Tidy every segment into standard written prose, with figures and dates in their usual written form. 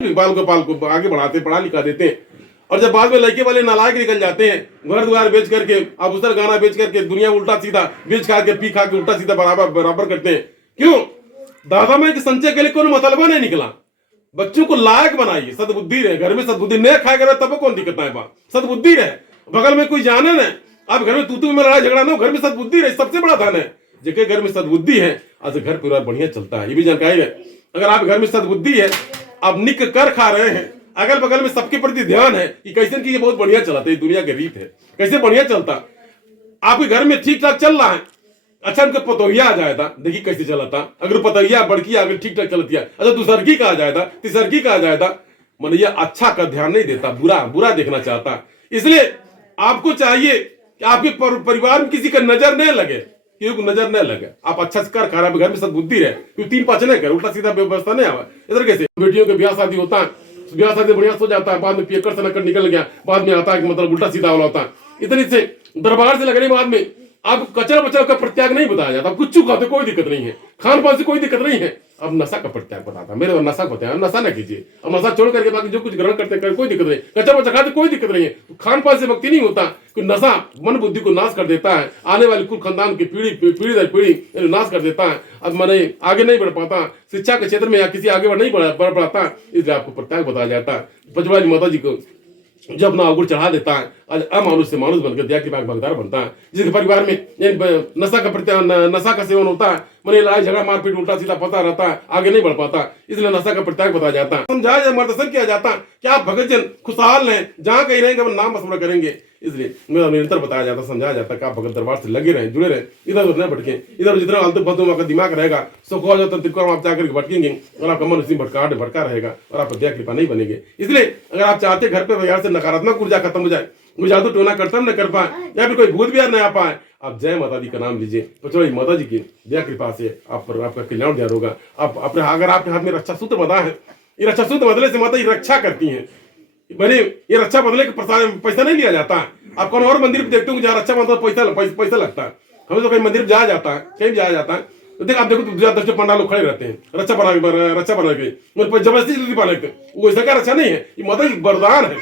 बाल गोपाल को आगे बढ़ाते, पढ़ा लिखा देते हैं। और जब बाद में लड़के वाले नालायक निकल जाते हैं, घर द्वार बेच करके, अबूसर गाना बेच करके, दुनिया उल्टा सीधा बेच खा के, पी खा के उल्टा सीधा बराबर बराबर करते हैं। क्यों? दादा माँ के संचय के लिए कोई मतलबा नहीं निकला। बच्चों को लायक बनाइए, सदबुद्धि रहे घर में, सदबुद्धि नहीं खाएगा तब कौन दिक्कत है? सदबुद्धि रहे, बगल में कोई जाने न, आप घर में तू में लड़ाई झगड़ा ना हो, घर में सदबुद्धि रहे, सबसे बड़ा धन है। जेके घर में सदबुद्धि है, आज घर परिवार बढ़िया चलता है। ये भी जानकारी है। अगर आप घर में सदबुद्धि है, आप निक कर खा रहे हैं, अगल बगल में सबके प्रति ध्यान है कि कैसे की ये बहुत बढ़िया चलाता है, दुनिया की रीत है, कैसे बढ़िया चलता। आपके घर में ठीक ठाक चल रहा है, अच्छा उनका पतोहिया आ जाएगा, देखिए कैसे चलाता। अगर पतोहिया बड़की अगर ठीक ठाक चलती है, अच्छा दूसरकी का आ जाएगा, तीसरकी का आ जाएगा, मनैया अच्छा का ध्यान नहीं देता, बुरा बुरा देखना चाहता। इसलिए आपको चाहिए कि आपके परिवार में किसी का नजर नहीं लगे, क्योंकि नजर नहीं लगे, आप अच्छा से कर खा रहे, घर में सदबुद्धि रहे, क्योंकि 3-5 नहीं कर, उल्टा सीधा व्यवस्था नहीं आवा। इधर कैसे बेटियों के ब्याह शादी होता है, ब्याह शादी बढ़िया सो जाता है, बाद में पियकर से नकर निकल गया, बाद में आता है कि मतलब उल्टा सीधा वाला होता है। इतने से दरबार से लगने बाद में आप कचरा बचाव का प्रत्याग नहीं बताया जाता, कुछ खाते कोई दिक्कत नहीं है, खान पान से कोई दिक्कत नहीं है। अब नशा का प्रत्याग बताता, मेरे तो नशा बताया, नशा ना कीजिए। अब नशा छोड़ करके बाकी जो कुछ ग्रहण करते हैं कोई दिक्कत नहीं, कचरा बचा खाते कोई दिक्कत नहीं है। खान पान से मुक्ति नहीं होता, कि नशा मन बुद्धि को नाश कर देता है, आने वाली कुल खानदान की पीढ़ी दर पीढ़ी नाश कर देता है। अब मैंने आगे नहीं बढ़ पाता, शिक्षा के क्षेत्र में या किसी आगे नहीं बढ़ पाता, इसलिए आपको प्रत्याग बताया जाता है। पंचवाली माता जी को जब अपना अवगुण चढ़ा देता है, आज अमानुष से मानुष बनकर दया के भागीदार बनता है। जिसके परिवार में नशा का सेवन होता है, मैंने लड़ाई झगड़ा मारपीट उल्टा सीधा पता रहता है, आगे नहीं बढ़ पाता, इसलिए नशा का प्रत्याग बताया जाता है। समझाया जाए, मार्गदर्शन किया जाता है कि आप भगत जन खुशहाल हैं, जहां कहीं रहेंगे हम नाम मशवरा करेंगे। इसलिए मेरा निरंतर बताया जाता, समझाया जाता कि आप भगत दरबार से लगे रहे, जुड़े रहे, इधर उधर न भटके। इधर जितना आलतू फालतू आपका दिमाग रहेगा, सो आप जाकर भटकेंगे और आपका मन उसी भटका रहेगा और आप दया कृपा नहीं बनेंगे। इसलिए अगर आप चाहते घर पे परिवार से नकारात्मक ऊर्जा खत्म हो जाए, कोई जादू टोना खत्म न कर पाए, या फिर कोई भूत बिहार न आ पाए, आप जय माता दी का नाम लीजिए। पचौड़ी माता जी की दया कृपा से आपका कल्याण ध्यान होगा। आप अपने अगर आपके हाथ में रक्षा सूत्र बंधा है, ये रक्षा सूत्र बदले से माता जी रक्षा करती हैं। मैंने ये रक्षा बदले के पैसा नहीं लिया जाता है। आप कौन और मंदिर पे देखते हो जहाँ रक्षा बंधता पैसा लगता है, हमें तो कहीं मंदिर जाया जाता है, कहीं जाया जाता है तो देख आप देखो तो 10 पंडाल लोग खड़े रहते हैं रक्षा बना के जबरदस्ती बना लेते, वो ऐसा का रक्षा नहीं है, ये माता जी वरदान है।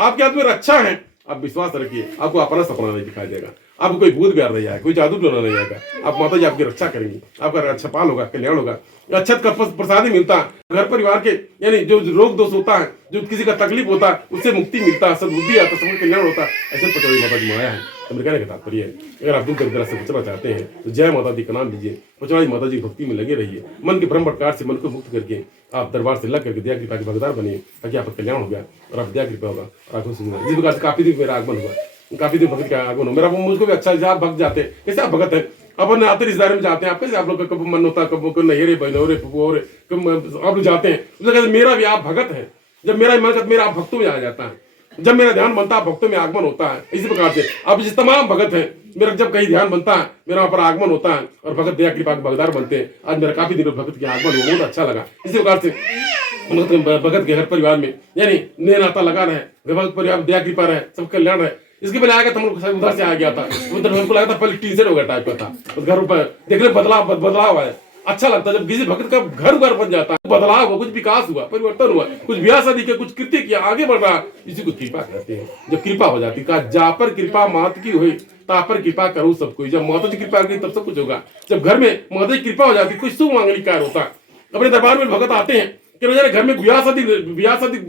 आपके हाथ में रक्षा है, आप विश्वास रखिए, आपको अपना सपना नहीं दिखाई देगा, आपको कोई भूत प्यार नहीं आएगा, कोई जादू टोना नहीं आएगा। आप माता जी आपकी रक्षा करेंगी, आपका रक्षापाल होगा, कल्याण होगा, अच्छत का प्रसाद ही मिलता है। घर परिवार के यानी जो रोग दोष होता है, जो किसी का तकलीफ होता है, उससे मुक्ति मिलता है, सद्बुद्धि आता है, सबका कल्याण होता है। ऐसे पचौड़ी माता जी माया है। तो कहने का तात्पर्य है, अगर आप दूर तरह से बचना चाहते हैं तो जय माता दी का नाम लीजिए, पचौड़ी माता जी की भक्ति में लगे रहिए, मन के भ्रम भटकार से मन को मुक्त करके आप दरबार से लग करके दया कृपा के भागीदार बनिए, ताकि आपका कल्याण हो गया और आप दया कृपा होगा और आपको सुनना। जिस प्रकार से काफी दिन मेरा आगमन हुआ, काफी दिन भगत का आगमन हो, मेरा मुझको भी अच्छा, आप भक्त जाते हैं, कैसे आप भगत है, अपन आते रिश्तेदार में जाते हैं, आप कैसे आप लोग का कब मन होता है, कब नहरे बहनोरे फुफोरे आप लोग जाते हैं, उसमें कहते मेरा भी आप भगत है। जब मेरा मन करता मेरा आप भक्तों में आ जाता है, जब मेरा ध्यान बनता है भक्तों में आगमन होता है। इसी प्रकार से आप जिस तमाम भगत हैं, मेरा जब कहीं ध्यान बनता है, मेरा वहां पर आगमन होता है और भगत दया कृपा के भागीदार बनते हैं। आज मेरा काफी दिनों भगत के आगमन हुआ, बहुत अच्छा लगा। इसी प्रकार से भगत के हर परिवार में यानी नया नाता लगा रहे, भगत परिवार दया कृपा रहे, सब कल्याण रहे। इसके पहले आया था हम लोग उधर से आ गया था, उधर हमको लगा था पहले टीचर हो गया टाइप का था, घर पर देखने बदलाव है, अच्छा लगता है जब किसी भक्त का घर बन जाता है, बदलाव हुआ, कुछ विकास हुआ, परिवर्तन हुआ, कुछ ब्याह शादी के कुछ कृत्य किया, आगे बढ़ रहा, इसी को कृपा कहते हैं। जब कृपा हो जाती है, जा पर कृपा मात की हुई ता पर कृपा करूँ सब कोई। जब माता जी कृपा करेगी तब सब कुछ होगा। जब घर में माता जी कृपा हो जाती है, कोई शुभ मांगलिक कार्य होता है। अपने दरबार में भगत आते हैं कि घर में ब्याह शादी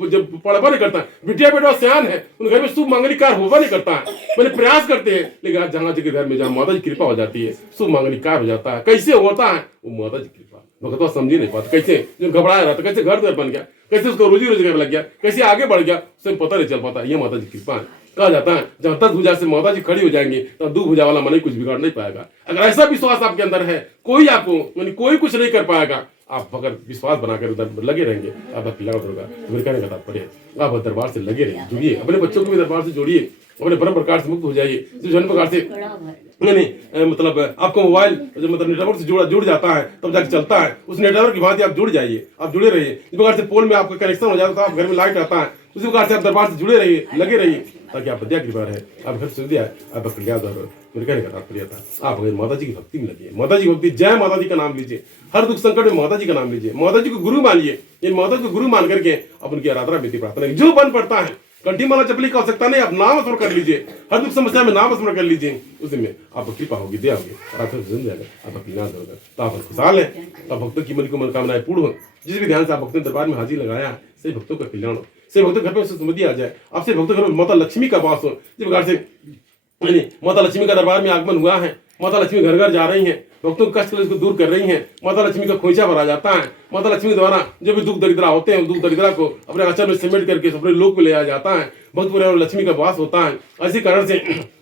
जब पड़वा नहीं करता है, बिटिया बेटा सियान है, उन घर में शुभ मांगलिक कार्य होगा नहीं करता है, मैंने प्रयास करते हैं, लेकिन आज जहाँ जी के घर में जहाँ माता जी कृपा हो जाती है, शुभ मांगलिक कार्य हो जाता है। कैसे होता है वो माता जी कृपा, भगत समझ ही नहीं पाता, कैसे जो घबराया रहता, कैसे घर द्वार बन गया, कैसे उसको रोजी रोजगार लग गया, कैसे आगे बढ़ गया, उसे पता नहीं चल पाता। ये माता जी कृपा है। कहा जाता है जब 10 भुजा से माता जी खड़ी हो जाएंगे तो 2 भुजा वाला मन ही कुछ बिगाड़ नहीं पाएगा। अगर ऐसा विश्वास आपके अंदर है, कोई आपको यानी कोई कुछ नहीं कर पाएगा, आप अगर विश्वास बनाकर उधर लगे रहेंगे, आपका कल्याण होगा। तो मेरे कहने का तात्पर्य आप दरबार से लगे रहिए, जुड़िए, अपने बच्चों को भी दरबार से जोड़िए, अपने परम प्रकार से मुक्त हो जाइए। जन प्रकार से नहीं मतलब आपको मोबाइल मतलब नेटवर्क से जुड़ जाता है तब जाके चलता है, उस नेटवर्क की भांति आप जुड़ जाइए, आप जुड़े रहिए। इस प्रकार से पोल में आपका कनेक्शन हो जाता है, आप घर में लाइट आता है, उसी प्रकार से आप दरबार से जुड़े रहिए, लगे रहिए। ताकि आप विद्या कृपा रहे, आप घर सुविधा है, आप कल्याण और मेरे कहने का तात्पर्य था आप अगर माता जी की भक्ति में लगिए, माता जी की भक्ति, जय माता जी का नाम लीजिए, हर दुख संकट में माता जी का नाम लीजिए, माता जी को गुरु मानिए, इन माता को गुरु मान करके आप उनकी आराधना विधि प्रार्थना, जो बन पड़ता है कंठी माला चपली की आवश्यकता नहीं, आप नाम स्मरण कर लीजिए, हर दुख समस्या में नाम स्मरण कर लीजिए, उस दिन में आप कृपा होगी, दया होगी और आप जिंदगी आपका कल्याण होगा, तो आप खुशहाल है, तो भक्तों की मन को मनोकामनाएं पूर्ण हो, जिस भी ध्यान से आप भक्तों दरबार में हाजिर लगाया सही भक्तों का कल्याण हो, सही भक्तों घर पे समृद्धि आ जाए, आपसे भक्तों घर में माता लक्ष्मी का वास हो, जिस प्रकार से माता लक्ष्मी का दरबार में आगमन हुआ है, माता लक्ष्मी घर घर जा रही हैं, भक्तों के कष्ट को दूर कर रही हैं, माता लक्ष्मी का खोइचा भरा जाता है, माता लक्ष्मी द्वारा जो भी दुख दरिद्रा होते हैं दुख दरिद्रा को अपने आंचल में समेट करके अपने लोक में ले आया जाता है, भक्तपुर और लक्ष्मी का वास होता है। इसी कारण से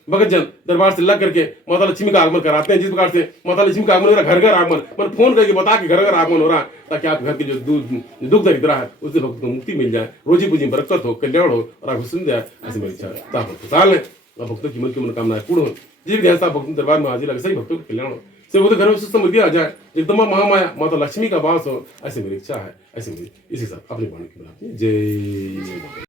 भगत जन दरबार से लग करके माता लक्ष्मी का आगमन कराते हैं, जिस प्रकार से माता लक्ष्मी का आगमन हो रहा है, घर घर आगमन, मतलब फोन करके बता के घर घर आगमन हो रहा है, ताकि आप घर के जो दुख दरिद्रा है उससे भक्त को मुक्ति मिल जाए, रोजी पूजी बरकत हो, कल्याण हो और आपको सुन जाए, ऐसी मेरी इच्छा है। आप खुशहाल है और भक्तों की मन की मनोकामनाएं पूर्ण हो, जिस भी ध्यान से आप भक्तों दरबार में हाजिर लगे सही भक्तों का कल्याण हो, सिर्फ वो तो घर में सुख समृद्धि आ जाए, एकदम महामाया माता लक्ष्मी का वास हो, ऐसी मेरी इच्छा है, ऐसी मेरी इसी साथ अपनी वाणी की जय।